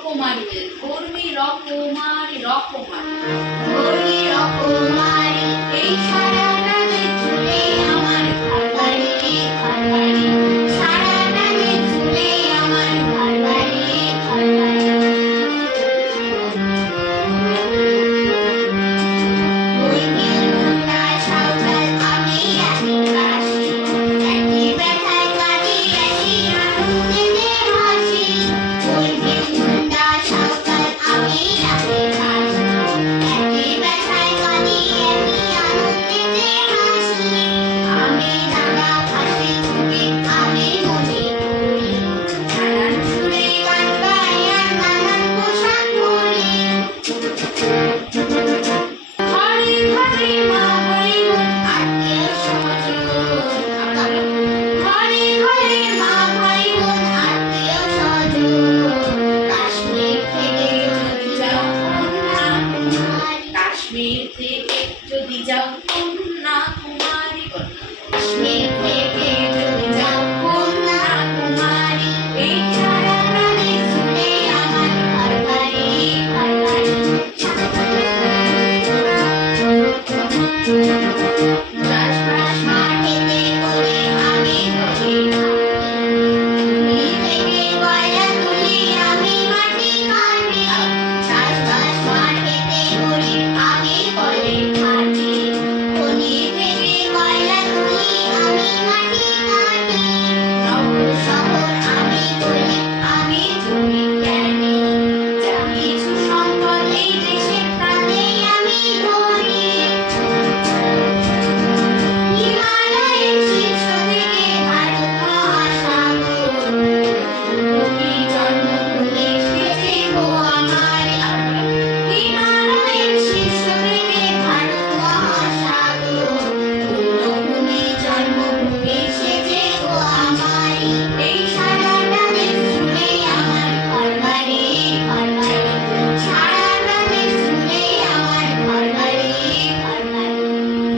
রকমারি রকমারি রকমারি। অভিজাত কন্যা